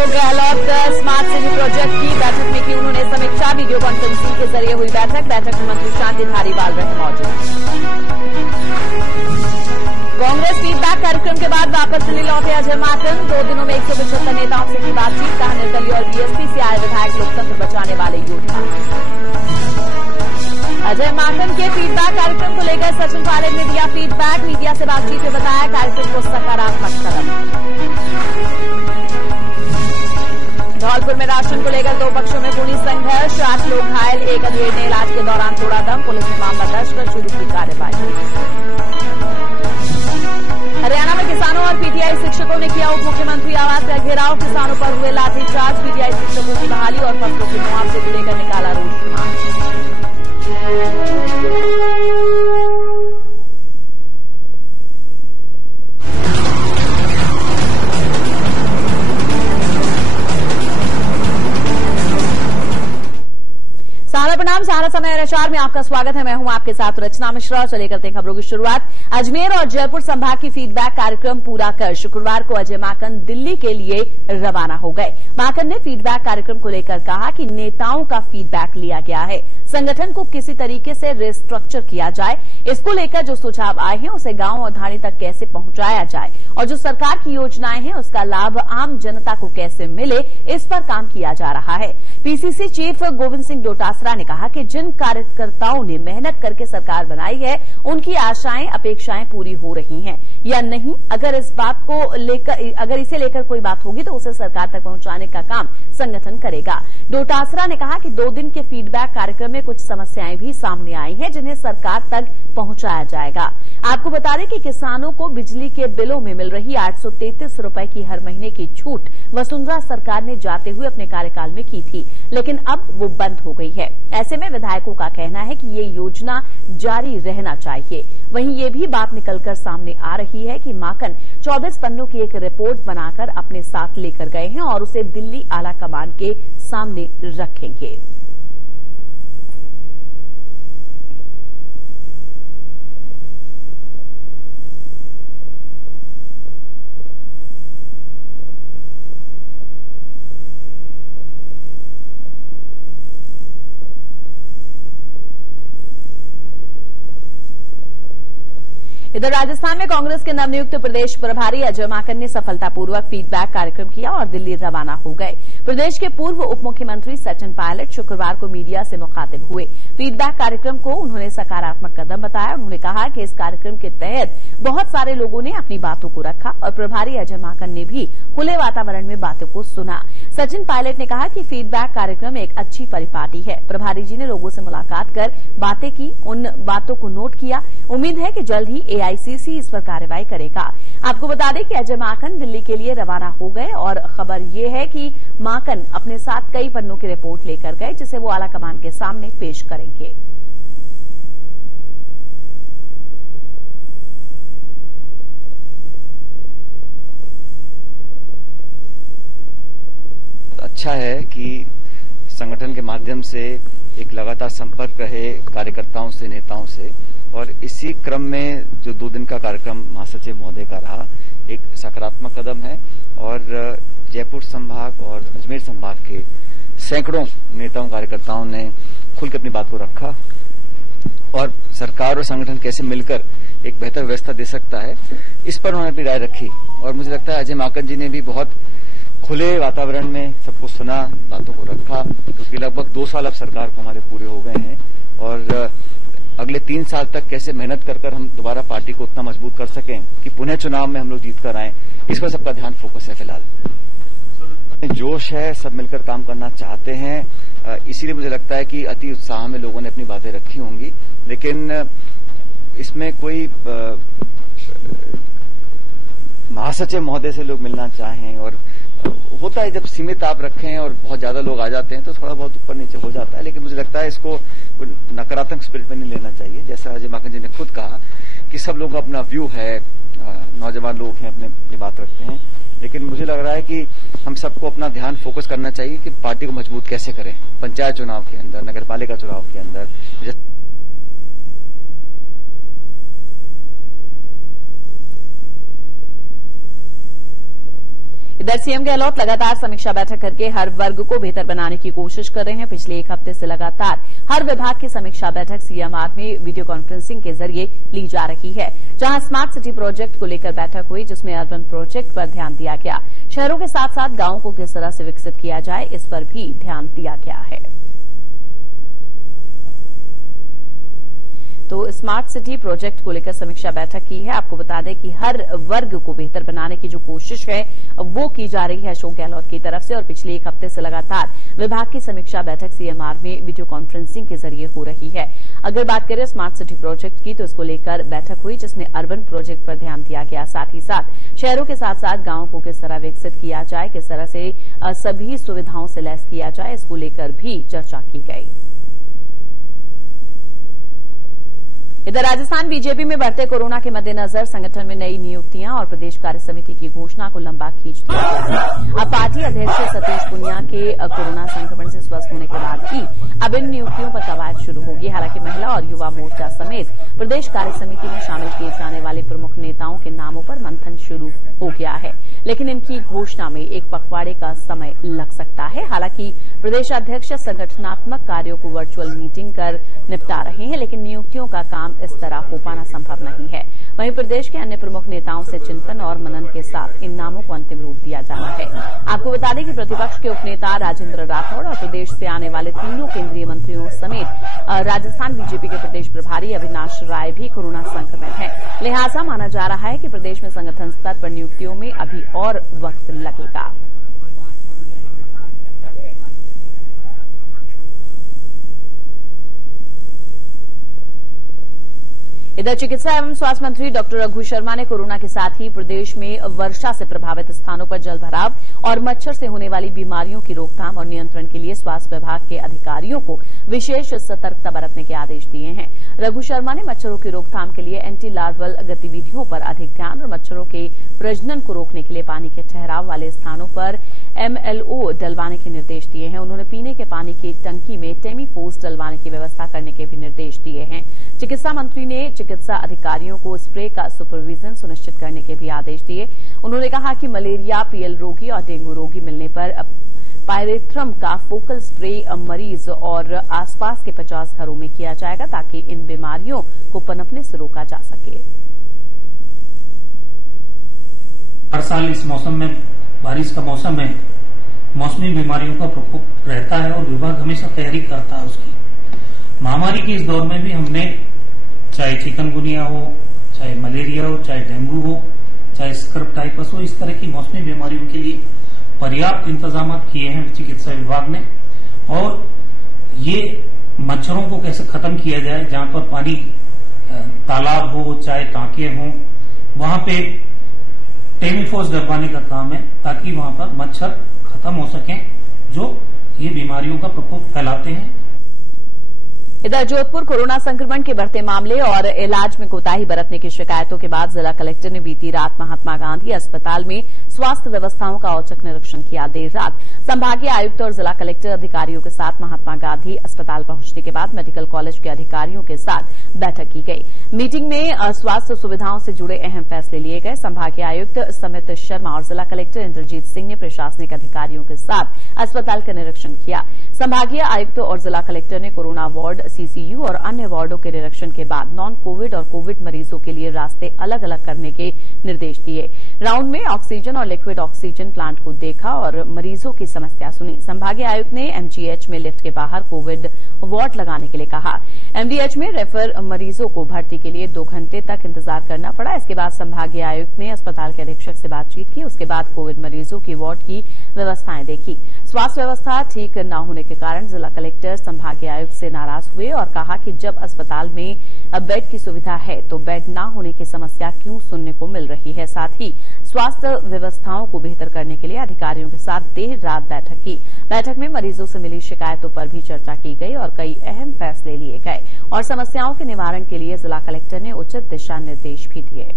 Ashok Gehlot smart city project की बैठक में की उन्होंने समीक्षा। वीडियो कॉन्फ्रेंसिंग के जरिए हुई बैठक में मंत्री शांति धारीवाल रहे मौजूद। कांग्रेस फीडबैक कार्यक्रम के बाद वापस दिल्ली लौटे अजय माकन। 2 दिनों में 175 नेताओं से की बातचीत। कहा निर्दलीय और बीएसपी से आए विधायक लोकतंत्र बचाने वाले योद्धा। अजय माकन के फीडबैक कार्यक्रम को लेकर सचिन पायलट ने दिया फीडबैक। मीडिया से बातचीत में बताया कार्यक्रम को सकारात्मक कदम। धौलपुर में राशन को लेकर 2 पक्षों में खूनी संघर्ष। 8 लोग घायल। एक अधेड़ ने इलाज के दौरान तोड़ा दम। पुलिस ने मामला दर्ज कर शुरू की कार्यवाही। हरियाणा में किसानों और पीटीआई शिक्षकों ने किया उप मुख्यमंत्री आवास का घेराव। किसानों पर हुए लाठीचार्ज। पीटीआई शिक्षकों की बहाली और फसलों के मुआवजे को लेकर निकाला रोष मार्च। प्रणाम। सहारा समय अनुसार में आपका स्वागत है। मैं हूं आपके साथ रचना मिश्रा। चलिए करते हैं खबरों की शुरुआत। अजमेर और जयपुर संभाग की फीडबैक कार्यक्रम पूरा कर शुक्रवार को अजय माकन दिल्ली के लिए रवाना हो गए। माकन ने फीडबैक कार्यक्रम को लेकर कहा कि नेताओं का फीडबैक लिया गया है। संगठन को किसी तरीके से रिस्ट्रक्चर किया जाए, इसको लेकर जो सुझाव आए हैं उसे गांव और धाड़ी तक कैसे पहुंचाया जाए और जो सरकार की योजनाएं हैं उसका लाभ आम जनता को कैसे मिले, इस पर काम किया जा रहा है। पीसीसी चीफ गोविंद सिंह डोटासरा ने कहा कि जिन कार्यकर्ताओं ने मेहनत करके सरकार बनाई है उनकी आशाएं अपेक्षाएं पूरी हो रही हैं या नहीं। अगर इसे लेकर कोई बात होगी तो उसे सरकार तक पहुंचाने का काम संगठन करेगा। डोटासरा ने कहा कि 2 दिन के फीडबैक कार्यक्रम में कुछ समस्याएं भी सामने आई हैं जिन्हें सरकार तक पहुंचाया जाएगा। आपको बता दें कि किसानों को बिजली के बिलों में मिल रही 833 रुपए की हर महीने की छूट वसुंधरा सरकार ने जाते हुए अपने कार्यकाल में की थी, लेकिन अब वो बंद हो गई है। ऐसे में विधायकों का कहना है कि ये योजना जारी रहना चाहिए। वहीं ये भी बात निकलकर सामने आ रही है कि माकन 24 पन्नों की एक रिपोर्ट बनाकर अपने साथ लेकर गए हैं और उसे दिल्ली आला कमान के सामने रखेंगे। इधर राजस्थान में कांग्रेस के नवनियुक्त प्रदेश प्रभारी अजय माकन ने सफलतापूर्वक फीडबैक कार्यक्रम किया और दिल्ली रवाना हो गए। प्रदेश के पूर्व उप मुख्यमंत्री सचिन पायलट शुक्रवार को मीडिया से मुखातिब हुए। फीडबैक कार्यक्रम को उन्होंने सकारात्मक कदम बताया। उन्होंने कहा कि इस कार्यक्रम के तहत बहुत सारे लोगों ने अपनी बातों को रखा और प्रभारी अजय माकन ने भी खुले वातावरण में बातों को सुना। सचिन पायलट ने कहा कि फीडबैक कार्यक्रम एक अच्छी परिपाटी है। प्रभारी जी ने लोगों से मुलाकात कर बातें की, उन बातों को नोट किया। उम्मीद है कि जल्द ही एआईसीसी इस पर कार्रवाई करेगा। आपको बता दें कि अजय माकन दिल्ली के लिए रवाना हो गए और खबर ये है कि माकन अपने साथ कई पन्नों की रिपोर्ट लेकर गए जिसे वो आला कमान के सामने पेश करेंगे। अच्छा है कि संगठन के माध्यम से एक लगातार संपर्क रहे कार्यकर्ताओं से, नेताओं से, और इसी क्रम में जो 2 दिन का कार्यक्रम महासचिव महोदय का रहा एक सकारात्मक कदम है और जयपुर संभाग और अजमेर संभाग के सैकड़ों नेताओं कार्यकर्ताओं ने खुल के अपनी बात को रखा और सरकार और संगठन कैसे मिलकर एक बेहतर व्यवस्था दे सकता है, इस पर उन्होंने अपनी राय रखी। और मुझे लगता है अजय माकन जी ने भी बहुत खुले वातावरण में सबको सुना, बातों को रखा, क्योंकि लगभग 2 साल अब सरकार को हमारे पूरे हो गए हैं और अगले 3 साल तक कैसे मेहनत कर हम दोबारा पार्टी को उतना मजबूत कर सकें कि पुनः चुनाव में हम लोग जीत कर आएं, इस पर सबका ध्यान फोकस है। फिलहाल जोश है, सब मिलकर काम करना चाहते हैं, इसीलिए मुझे लगता है कि अति उत्साह में लोगों ने अपनी बातें रखी होंगी। लेकिन इसमें कोई महासचिव महोदय से लोग मिलना चाहें और होता है जब सीमित आप रखें और बहुत ज्यादा लोग आ जाते हैं तो थोड़ा बहुत ऊपर नीचे हो जाता है, लेकिन मुझे लगता है इसको नकारात्मक स्पिरिट में नहीं लेना चाहिए। जैसा अजय माकन जी ने खुद कहा कि सब लोग अपना व्यू है, नौजवान लोग हैं अपनी बात रखते हैं, लेकिन मुझे लग रहा है कि हम सबको अपना ध्यान फोकस करना चाहिए कि पार्टी को मजबूत कैसे करें पंचायत चुनाव के अंदर, नगरपालिका चुनाव के अंदर। इधर सीएम गहलोत लगातार समीक्षा बैठक करके हर वर्ग को बेहतर बनाने की कोशिश कर रहे हैं। पिछले एक हफ्ते से लगातार हर विभाग की समीक्षा बैठक सीएमआर में वीडियो कॉन्फ्रेंसिंग के जरिए ली जा रही है, जहां स्मार्ट सिटी प्रोजेक्ट को लेकर बैठक हुई, जिसमें अर्बन प्रोजेक्ट पर ध्यान दिया गया। शहरों के साथ साथ गांवों को किस तरह से विकसित किया जाए, इस पर भी ध्यान दिया गया है। तो स्मार्ट सिटी प्रोजेक्ट को लेकर समीक्षा बैठक की है। आपको बता दें कि हर वर्ग को बेहतर बनाने की जो कोशिश है वो की जा रही है अशोक गहलोत की तरफ से, और पिछले एक हफ्ते से लगातार विभाग की समीक्षा बैठक सीएमआर में वीडियो कॉन्फ्रेंसिंग के जरिए हो रही है। अगर बात करें स्मार्ट सिटी प्रोजेक्ट की, तो इसको लेकर बैठक हुई, जिसमें अर्बन प्रोजेक्ट पर ध्यान दिया गया। साथ ही साथ शहरों के साथ साथ गांवों को किस तरह विकसित किया जाए, किस तरह से सभी सुविधाओं से लैस किया जाए, इसको लेकर भी चर्चा की गई। इधर राजस्थान बीजेपी में बढ़ते कोरोना के मद्देनजर संगठन में नई नियुक्तियां और प्रदेश कार्य समिति की घोषणा को लंबा खींच दिया गया है। अब पार्टी अध्यक्ष सतीश पुनिया के कोरोना संक्रमण से स्वस्थ होने के बाद ही अब इन नियुक्तियों पर कवायद शुरू होगी। हालांकि महिला और युवा मोर्चा समेत प्रदेश कार्य समिति में शामिल किए जाने वाले प्रमुख नेताओं के नामों पर मंथन शुरू हो गया है, लेकिन इनकी घोषणा में एक पखवाड़े का समय लग सकता है। हालांकि प्रदेश अध्यक्ष संगठनात्मक कार्यों को वर्चुअल मीटिंग कर निपटा रहे हैं, लेकिन नियुक्तियों का काम इस तरह हो पाना संभव नहीं है। वहीं प्रदेश के अन्य प्रमुख नेताओं से चिंतन और मनन के साथ इन नामों को अंतिम रूप दिया जाना है। आपको बता दें कि प्रतिपक्ष के उपनेता राजेंद्र राठौड़ और प्रदेश से आने वाले तीनों केंद्रीय मंत्रियों समेत राजस्थान बीजेपी के प्रदेश प्रभारी अविनाश राय भी कोरोना संक्रमित हैं। लिहाजा माना जा रहा है कि प्रदेश में संगठन स्तर पर नियुक्तियों में अभी और वक्त लगेगा। इधर चिकित्सा एवं स्वास्थ्य मंत्री डॉक्टर रघु शर्मा ने कोरोना के साथ ही प्रदेश में वर्षा से प्रभावित स्थानों पर जलभराव और मच्छर से होने वाली बीमारियों की रोकथाम और नियंत्रण के लिए स्वास्थ्य विभाग के अधिकारियों को विशेष सतर्कता बरतने के आदेश दिए हैं। रघु शर्मा ने मच्छरों की रोकथाम के लिए एंटी लार्वल गतिविधियों पर अधिक ध्यान और मच्छरों के प्रजनन को रोकने के लिए पानी के ठहराव वाले स्थानों पर MLO डलवाने के निर्देश दिए हैं। उन्होंने पीने के पानी की टंकी में टेमीफोस डलवाने की व्यवस्था करने के भी निर्देश दिए हैं। चिकित्सा मंत्री ने चिकित्सा अधिकारियों को स्प्रे का सुपरविजन सुनिश्चित करने के भी आदेश दिए। उन्होंने कहा कि मलेरिया, PL रोगी और डेंगू रोगी मिलने पर पायरेथ्रम का फोकल स्प्रे मरीज और आसपास के 50 घरों में किया जाएगा, ताकि इन बीमारियों को पनपने से रोका जा सके। हर साल इस मौसम में, बारिश का मौसम है, मौसमी बीमारियों का प्रकोप रहता है और विभाग हमेशा तैयारी करता है उसकी। महामारी के इस दौर में भी हमने, चाहे चिकनगुनिया हो, चाहे मलेरिया हो, चाहे डेंगू हो, चाहे स्कर्ब टाइफस हो, इस तरह की मौसमी बीमारियों के लिए पर्याप्त इंतजाम किए हैं चिकित्सा विभाग ने। और ये मच्छरों को कैसे खत्म किया जाए, जहां पर पानी, तालाब हो, चाहे टांके हों, वहां पे टेमीफोस डलवाने का काम है, ताकि वहां पर मच्छर खत्म हो सकें जो ये बीमारियों का प्रकोप फैलाते हैं। इधर जोधपुर कोरोना संक्रमण के बढ़ते मामले और इलाज में कोताही बरतने की शिकायतों के बाद जिला कलेक्टर ने बीती रात महात्मा गांधी अस्पताल में स्वास्थ्य व्यवस्थाओं का औचक निरीक्षण किया। देर रात संभागीय आयुक्त और जिला कलेक्टर अधिकारियों के साथ महात्मा गांधी अस्पताल पहुंचने के बाद मेडिकल कॉलेज के अधिकारियों के साथ बैठक की गई। मीटिंग में स्वास्थ्य सुविधाओं से जुड़े अहम फैसले लिए गए। संभागीय आयुक्त समित शर्मा और जिला कलेक्टर इंद्रजीत सिंह ने प्रशासनिक अधिकारियों के साथ अस्पताल का निरीक्षण किया। संभागीय आयुक्त और जिला कलेक्टर ने कोरोना वार्ड, CCU और अन्य वार्डों के निरीक्षण के बाद नॉन कोविड और कोविड मरीजों के लिए रास्ते अलग अलग करने के निर्देश दिए। राउंड में ऑक्सीजन और लिक्विड ऑक्सीजन प्लांट को देखा और मरीजों की समस्या सुनी। संभागीय आयुक्त ने MGH में लिफ्ट के बाहर कोविड वार्ड लगाने के लिए कहा। MDH में रेफर मरीजों को भर्ती के लिए 2 घंटे तक इंतजार करना पड़ा। इसके बाद संभागीय आयुक्त ने अस्पताल के अधीक्षक से बातचीत की। उसके बाद कोविड मरीजों की वार्ड की व्यवस्थाएं देखी। स्वास्थ्य व्यवस्था ठीक न होने के कारण जिला कलेक्टर संभागीय आयुक्त से नाराज हुए और कहा कि जब अस्पताल में बेड की सुविधा है तो बेड न होने की समस्या क्यों सुनने को मिल रही है। साथ ही स्वास्थ्य व्यवस्थाओं को बेहतर करने के लिए अधिकारियों के साथ देर रात बैठक की। बैठक में मरीजों से मिली शिकायतों पर भी चर्चा की गई और कई अहम फैसले लिए गए और समस्याओं के निवारण के लिए जिला कलेक्टर ने उचित दिशा निर्देश भी दिए।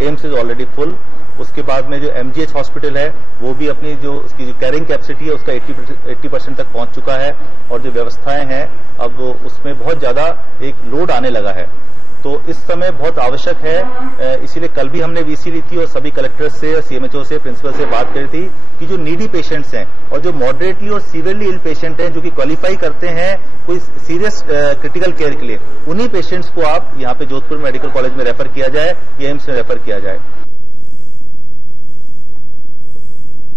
AIIMS is already full. उसके बाद में जो MGH हॉस्पिटल है वो भी अपनी जो उसकी जो कैरिंग कैपेसिटी है उसका 80% तक पहुंच चुका है और जो व्यवस्थाएं हैं अब उसमें बहुत ज्यादा एक लोड आने लगा है। तो इस समय बहुत आवश्यक है, इसीलिए कल भी हमने वीसी ली थी और सभी कलेक्टर्स से और सीएमएचओ से, प्रिंसिपल से बात करी थी कि जो नीडी पेशेंट्स हैं और जो मॉडरेटली और सीवियरली इल पेशेंट हैं जो कि क्वालिफाई करते हैं कोई सीरियस क्रिटिकल केयर के लिए, उन्हीं पेशेंट्स को आप यहाँ पे जोधपुर मेडिकल कॉलेज में रेफर किया जाए या एम्स में रेफर किया जाए।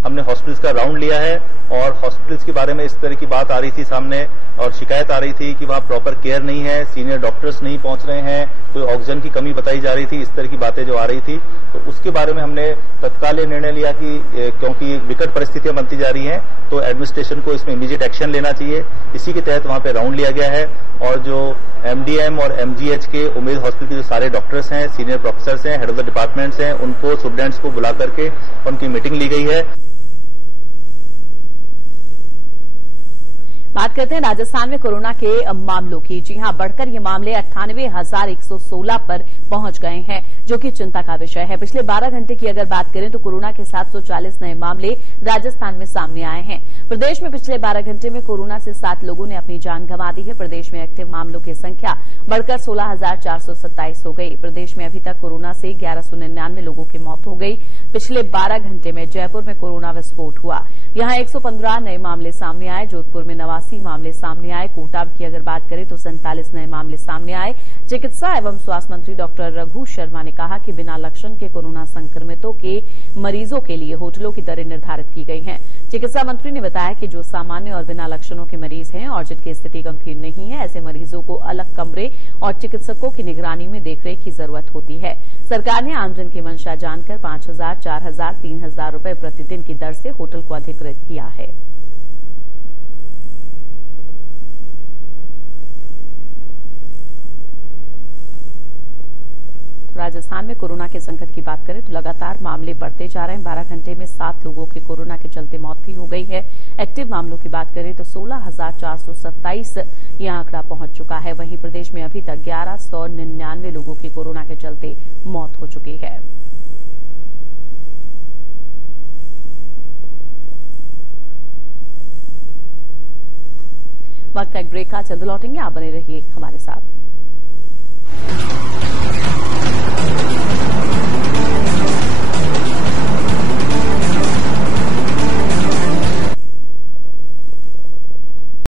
हमने हॉस्पिटल्स का राउंड लिया है और हॉस्पिटल्स के बारे में इस तरह की बात आ रही थी सामने और शिकायत आ रही थी कि वहां प्रॉपर केयर नहीं है, सीनियर डॉक्टर्स नहीं पहुंच रहे हैं, कोई ऑक्सीजन की कमी बताई जा रही थी, इस तरह की बातें जो आ रही थी। तो उसके बारे में हमने तत्काल ये निर्णय लिया कि क्योंकि विकट परिस्थितियां बनती जा रही हैं तो एडमिनिस्ट्रेशन को इसमें इमीडिएट एक्शन लेना चाहिए। इसी के तहत वहां पे राउंड लिया गया है और जो एमडीएम और एमजीएच के उम्मीद हॉस्पिटल के जो सारे डॉक्टर्स हैं, सीनियर प्रोफेसर्स हैं, हेड ऑफ द डिपार्टमेंट्स हैं, उनको सुप्रीडेंट्स को बुला करके उनकी मीटिंग ली गई है। बात करते हैं राजस्थान में कोरोना के मामलों की। जी हां, बढ़कर ये मामले 98,116 पर पहुंच गए हैं, जो कि चिंता का विषय है। पिछले 12 घंटे की अगर बात करें तो कोरोना के 740 नए मामले राजस्थान में सामने आए हैं। प्रदेश में पिछले 12 घंटे में कोरोना से 7 लोगों ने अपनी जान गंवा दी है। प्रदेश में एक्टिव मामलों की संख्या बढ़कर 16,427 हो गई। प्रदेश में अभी तक कोरोना से 1199 लोगों की मौत हो गई। पिछले 12 घंटे में जयपुर में कोरोना विस्फोट हुआ, यहां 115 नए मामले सामने आए। जोधपुर में 89 मामले सामने आए। कोटा की अगर बात करें तो 47 नए मामले सामने आए। चिकित्सा एवं स्वास्थ्य मंत्री डॉक्टर रघु शर्मा ने कहा कि बिना लक्षण के कोरोना संक्रमितों के मरीजों के लिए होटलों की दरें निर्धारित की गई हैं। चिकित्सा मंत्री ने बताया कि जो सामान्य और बिना लक्षणों के मरीज हैं और जिनकी स्थिति गंभीर नहीं है, ऐसे मरीजों को अलग कमरे और चिकित्सकों की निगरानी में देखरेख की जरूरत होती है। सरकार ने आमजन की मंशा जानकर 5,000, 4,000, 3,000 रुपए प्रतिदिन की दर से होटल को अधिकृत किया है। राजस्थान में कोरोना के संकट की बात करें तो लगातार मामले बढ़ते जा रहे हैं। 12 घंटे में 7 लोगों की कोरोना के चलते मौत भी हो गई है। एक्टिव मामलों की बात करें तो 16,427 यह आंकड़ा पहुंच चुका है। वहीं प्रदेश में अभी तक 1,199 लोगों की कोरोना के चलते मौत हो चुकी है। वक्त एक ब्रेक का, जल्द लौटेंगे, आप बने रहिए हमारे साथ।